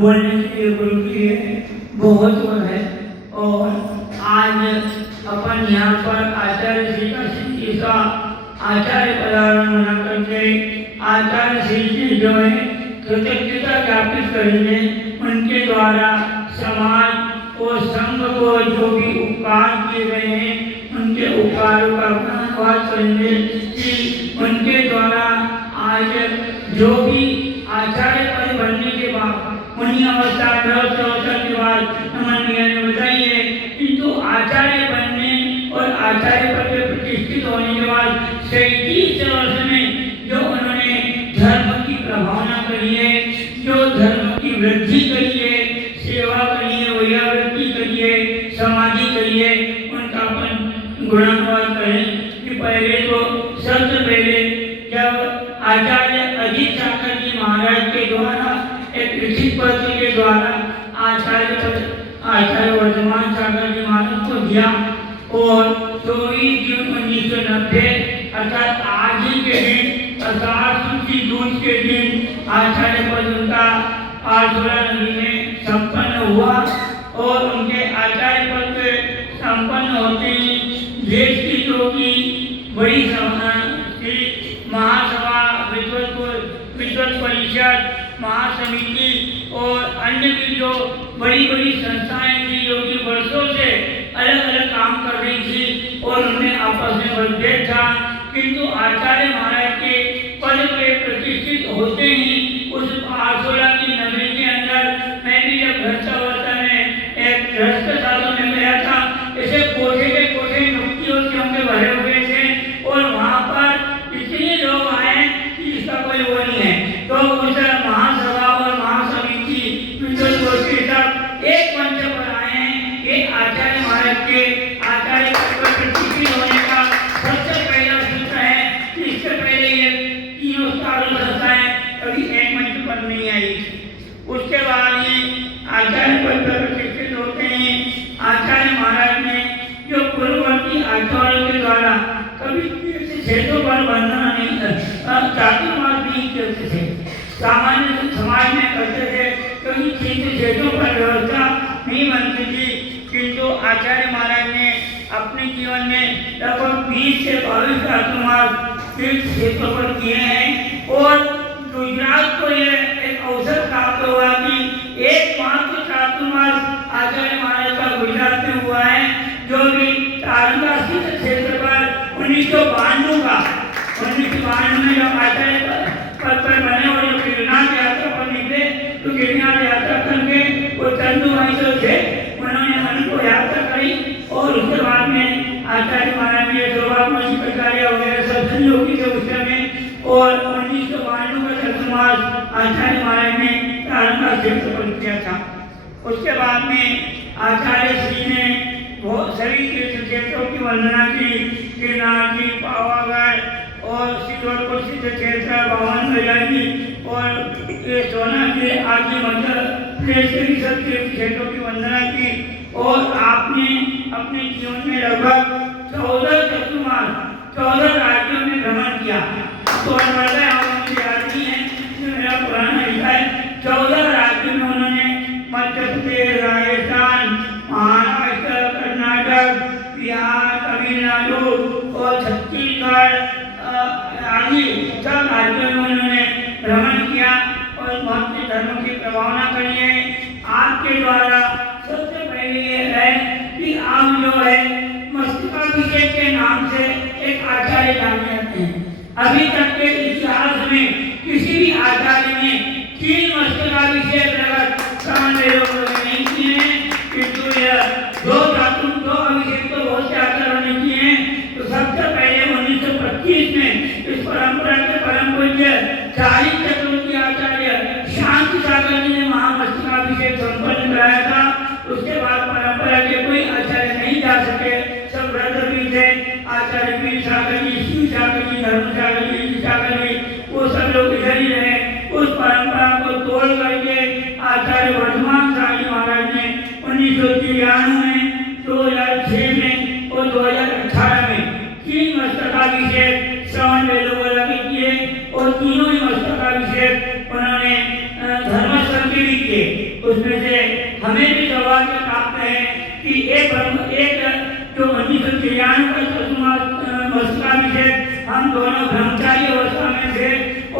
बोलने के लिए गुरु के लिए बहुत वो है। और आज अपन यहाँ पर आचार्य श्री का सिद्धि का आचार्य पदार्पण मना करके आचार्य श्री जी जो है कृतज्ञता ज्ञापित करेंगे। उनके द्वारा समाज और संघ को जो भी उपकार किए गए हैं उनके उपकारों का धन्यवाद करेंगे कि उनके द्वारा आज जो भी आचार्य पद बनने के बाद उन्हीं अवस्था के बाद नमन भैया ने बताई है, किंतु आचार्य बनने और आचार्य पद पे प्रतिष्ठित होने के बाद 37 वर्ष में जो उन्होंने धर्म की प्रभावना करी है, जो धर्म की वृद्धि करी है, सेवा करी है, वैयावृत्ति करी है, समाधि करी है, उनका अपन गुणानुवाद करें कि पहले तो सबसे पहले जब आचार्य अजीत सागर जी महाराज के द्वारा एक लिखित पत्र के द्वारा आचार्य वर्धमान सागर जी महाराज को दिया और 24 जून 1990 अर्थात आज ही के दिन अर्थात सूची दूज के दिन आचार्य पद उनका आरसोला नदी में संपन्न हुआ। और उनके आचार्य पद पे संपन्न होते ही देश की जो की बड़ी महासभा, विद्वत परिषद, महासमिति और अन्य भी जो बड़ी बड़ी संस्थाएं थी जो कि वर्षों से अलग अलग काम कर रही थी और उनमें आपस में मतभेद था, किंतु आचार्य महाराज के पद पे प्रतिष्ठित होते ही उस आरसोला की नगरी के अंदर मैं भी जब भ्रष्टावस्था में एक भ्रष्ट साधु में गया था, ऐसे कोठे के कोठे नुक्तियों से होंगे भरे हुए थे और वहाँ पर इतने लोग आए कि इसका कोई वो नहीं है। तो उस महासभा और महासमिति विद्वत गोष्ठी सब एक मंच पर आए हैं। ये आचार्य महाराज के आचार्य पद पर प्रतिष्ठित होने का सबसे पहला सूत्र है कि इससे पहले ये तीनों सालों संस्थाएं कभी एक मंच पर नहीं आई। उसके बाद ये आचार्य पद पर प्रतिष्ठित होते हैं। आचार्य महाराज ने जो पूर्ववर्ती आचार्यों के द्वारा कभी क्षेत्रों पर वंदना नहीं चातुर्मास नहीं करते थे, सामान्य समाज में करते थे क्योंकि क्षेत्रों पर व्यवस्था नहीं बनती थी, किंतु आचार्य महाराज ने अपने जीवन में लगभग 20 से 22 चातुर्मास क्षेत्रों पर किए हैं। और गुजरात को यह एक अवसर प्राप्त हुआ कि एकमात्र चातुर्मास आचार्य महाराज का गुजरात में हुआ है, जो भी तारंगा स्थित क्षेत्र पर 1992 में जब आचार्य पद पर बने और जब गिरनार यात्रा पर निकले तो गिरनार यात्रा करके वो चंदू भाई जो थे उन्होंने मन को यात्रा करी और उसके बाद में आचार्य महाराज ने सौभाग्यवती प्रकार्य वगैरह सब संयोगी थे उस समय। और 1992 का चातुर्मास आचार्य महाराज ने तारंगा क्षेत्र पर किया था। उसके बाद में आचार्य श्री ने बहुत सभी तीर्थक्षेत्रों की वंदना की, गिरनार जी, पावागढ़ और सिद्धोर सिद्ध क्षेत्र, भगवान भैया जी और ये सोना के आदि मध्य प्रदेश के सब तीर्थक्षेत्रों की वंदना की। और आपने अपने जीवन में लगभग 14 चातुर्मास 14 राज्यों में भ्रमण किया। तो मुझे याद नहीं है, जो मेरा पुराना हिस्सा है, 14 राज्यों में उन्होंने मध्य प्रदेश, राजस्थान, महाराष्ट्र, कर्नाटक, बिहार, तमिलनाडु और छत्तीसगढ़ आदि सब राज्यों में उन्होंने भ्रमण किया और भक्ति धर्म की प्रभावना करी है। आपके द्वारा सबसे पहले ये है कि आप जो है मस्तकाभिषेक के नाम से एक आचार्य जाने जाते हैं। अभी तक के इतिहास में किसी भी आचार्य ने 3 मस्तकाभिषेक जगत नहीं किए हैं, किंतु यह 2 अभिषेक तो बहुत से आचार्यों ने किए हैं। तो सबसे पहले 1925 में इस परंपरा के परम पूज्य चारिक चक्रवर्ती आचार्य शांति सागर जी ने महामस्तकाभिषेक संपन्न कराया था। उसके बाद परंपरा के कोई आचार्य नहीं जा सके, सब व्रत भी थे, आचार्य वीर सागर जी, शिव सागर जी, धर्म सागर जी, सागर जी, वो सब लोग इधर ही रहे। उस परंपरा को तोड़ करके आचार्य वर्धमान सागर जी महाराज ने 1993 में, 2006 में और 2018 में 3 मस्तकाभिषेक श्रवण बेलोगोला के किए और तीनों ही मस्तकाभिषेक उन्होंने धर्मस्थल के भी किए। उसमें से हमें भी सौभाग्य प्राप्त है कि एक जो 1993 का 14वां मस्तकाभिषेक हम दोनों ब्रह्मचारी अवस्था में थे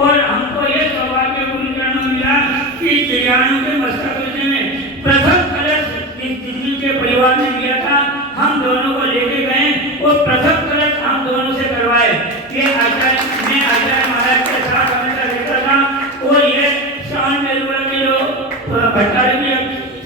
और हमको ये सौभाग्य गुरु चरणों में मिला कि 93 के मस्तकाभिषेक में प्रथम कलश जिनके परिवार ने दिया था हम दोनों को लेके गए और प्रथम कलश हम दोनों से करवाए। ये आचार्य महाराज के साथ हमेशा रहता था और ये श्रावण में जो भट्टारी की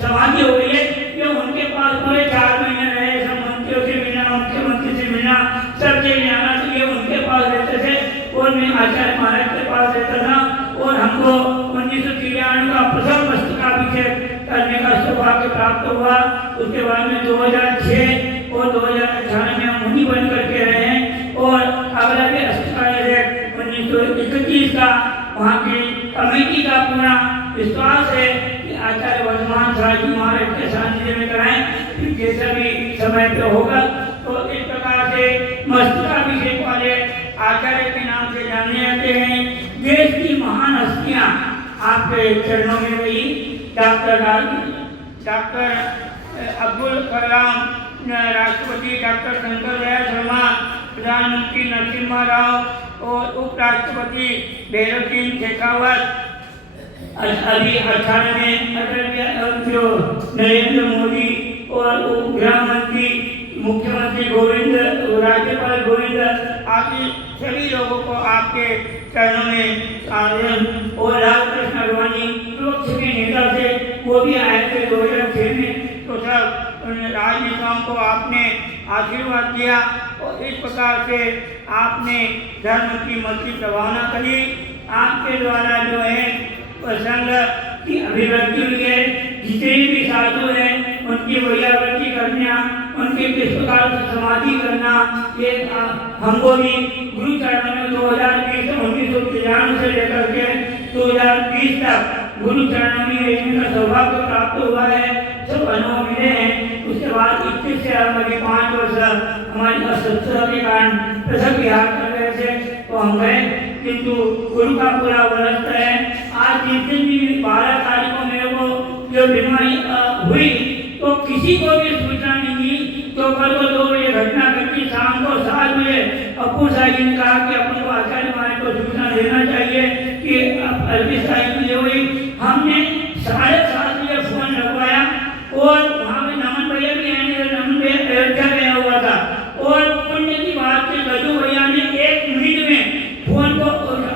समाधि हो गई है, ये उनके पास पूरे 4 महीने रहे। सब मंत्रियों से मिलना, मुख्यमंत्री से मिलना, सबसे जाना, तो ये उनके पास रहते थे और मैं आचार्य महाराज के पास रहता था और हमको 1993 का प्रथम मस्तकाभिषेक करने का सौभाग्य प्राप्त हुआ। उसके बाद में 2006 और 2018 में हम मुनि बन करके रहे हैं और अगला भी मस्तकाभिषेक 1931 का वहाँ की कमेटी का पूरा विश्वास है कि आचार्य वर्तमान साहब जी महाराज के सानिध्य में कराएं, जैसा भी समय पे होगा। तो इस प्रकार से मस्तकाभिषेक वाले आचार्य के नाम से जाने जाते हैं। देश की महान हस्तियाँ आपके चरणों में रही। डॉक्टर अब्दुल कलाम, राष्ट्रपति डॉक्टर शंकर दयाल शर्मा, प्रधानमंत्री नरसिम्हा राव और उपराष्ट्रपति भैरव सिंह शेखावत, अभी 18 में जो नरेंद्र मोदी और गृह मंत्री, मुख्यमंत्री गोविंद, राज्यपाल गोविंद, आदि सभी लोगों को आपके चरणों में आदरण और रामकृष्ण अडवाणी विपक्ष के नेता थे, वो भी आए थे 2006 में। तो सब राजनेताओं को आपने आशीर्वाद दिया और इस प्रकार से आपने धर्म की मजबूत प्रभावना करी। आपके द्वारा जो है संघ की अभिव्यक्ति हुई है। जितने भी साधु हैं उनकी वैयावृत्ति करना, उनके किस प्रकार से समाधि करना, ये हमको भी गुरु चरणों में 1993 से लेकर के 2020 तक गुरु चरणों में रहने का सौभाग्य प्राप्त हुआ है। सब अनुभव मिले हैं। उसके बाद 21 से आगे 5 वर्ष हमारी अस्वस्थता के कारण पृथक विहार कर रहे थे, तो हम गए, किंतु गुरु का पूरा वरस्त है। आज जिस दिन भी 12 तारीख को मेरे को जो बीमारी हुई तो किसी को भी सूचना नहीं दी। तो कल को 2 बजे घटना घटी, शाम को 7 बजे अप्पू साहब ने कहा कि अपन को आचार्य महाराज को सूचना देना चाहिए कि अर्जी साहिब की हुई। हमने 7:30 बजे फोन लगवाया और वहाँ में नमन भैया भी आए, नमन भैया अयोध्या गया हुआ था और पुण्य की बात से गजू भैया ने 1 मिनट में फोन को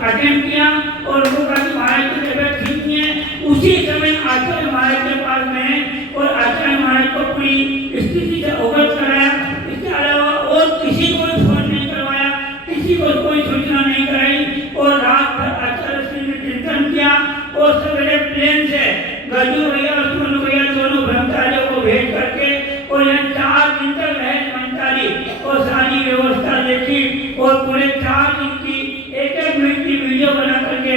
अटेंड किया और उनको कहा कि महाराज की तबियत ठीक नहीं है। उसी समय आचार्य महाराज के पास गए और आचार्य महाराज को पूरी स्थिति से अवगत कराया। इसके अलावा और किसी को फोन नहीं करवाया, किसी को कोई सूचना नहीं कराई और रात भर आचार्य श्री ने चिंतन किया और सवेरे प्लेन से गजू भैया और सोनू भैया दोनों ब्रह्मचारियों को भेज करके और यहाँ 4 दिन तक रहे ब्रह्मचारी और सारी व्यवस्था देखी और पूरे 4 दिन की 1-1 मिनट की वीडियो बना करके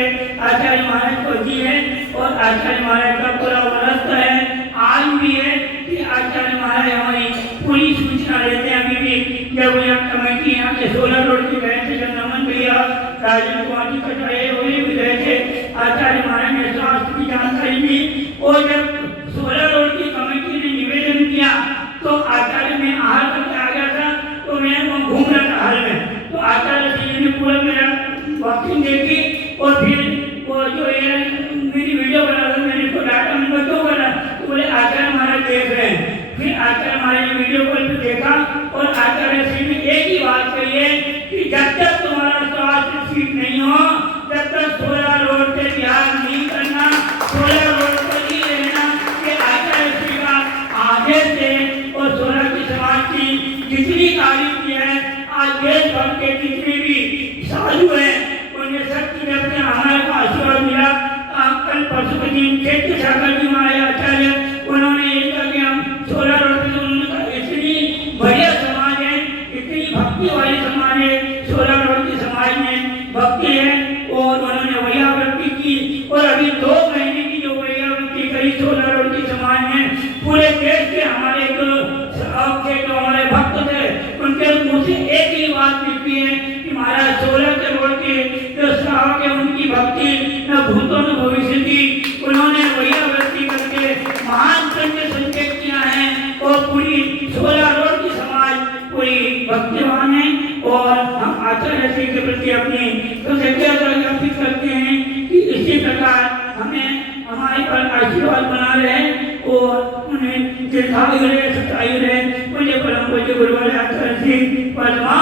आचार्य महाराज को दी है और आचार्य महाराज का पूरा वरस्त है। आज भी है कि आचार्य महाराज हमारी पूरी सूचना लेते हैं। अभी भी जब यहाँ कमेटी यहाँ के 16 रोड के गए थे, जब नमन भैया राजन कुमार जी कटाए हुए भी गए थे, आचार्य महाराज ने स्वास्थ्य की जानकारी दी और जब 16 रोड की कमेटी ने निवेदन किया तो आचार्य में आहार करके आ गया था, तो मैं घूम रहा था हाल में, तो आचार्य जी ने पूरा मेरा वॉकिंग देखी और फिर वो जो है मेरी वीडियो बना रहा, मैंने इसको डाटा मैंने क्यों करा, तो बोले आचार्य महाराज देख रहे हैं। फिर आचार्य महाराज ने वीडियो कॉल पे देखा और आचार्य श्री ने एक ही बात कही है कि जब तक तुम्हारा स्वास्थ्य ठीक नहीं हो तब तक 16 रोड से बिहार नहीं करना, 16 रोड पर ही रहना। कि आचार्य श्री का आदेश है और 16 की समाज की जितनी तारीफ की है, आज देश भर के जितने भी साधु हैं उन्हें सबकी तरफ से हमारे को आशीर्वाद मिला। कल परसों के दिन चैत्य सागर जी हमारे आचार्य उन्होंने ये कहा कि हम 16 रोड पर, उन्होंने कहा इतनी बढ़िया समाज है, इतनी भक्ति वाली समाज है, 16 रोड की समाज में भक्ति है और उन्होंने वैयावृत्ति की और अभी 2 महीने की जो वैयावृत्ति करी 16 रोड की समाज ने पूरे देश के हमारे जो हमारे भक्त थे उनके मुँह से एक ही बात निकली है कि महाराज 16 के रोड के जो श्रावक है उनकी पूरी 16 रोड की समाज पूरी भक्तिवान है और हम आचार्य श्री के प्रति अपनी कृतज्ञता ज्ञापित करते हैं कि इसी प्रकार हमें हमारे पर आशीर्वाद बना रहे और उन्हें दीर्घायु रहे, सतायु रहे। मुझे परम पूज्य गुरुवार आचार्य श्री वर्तमान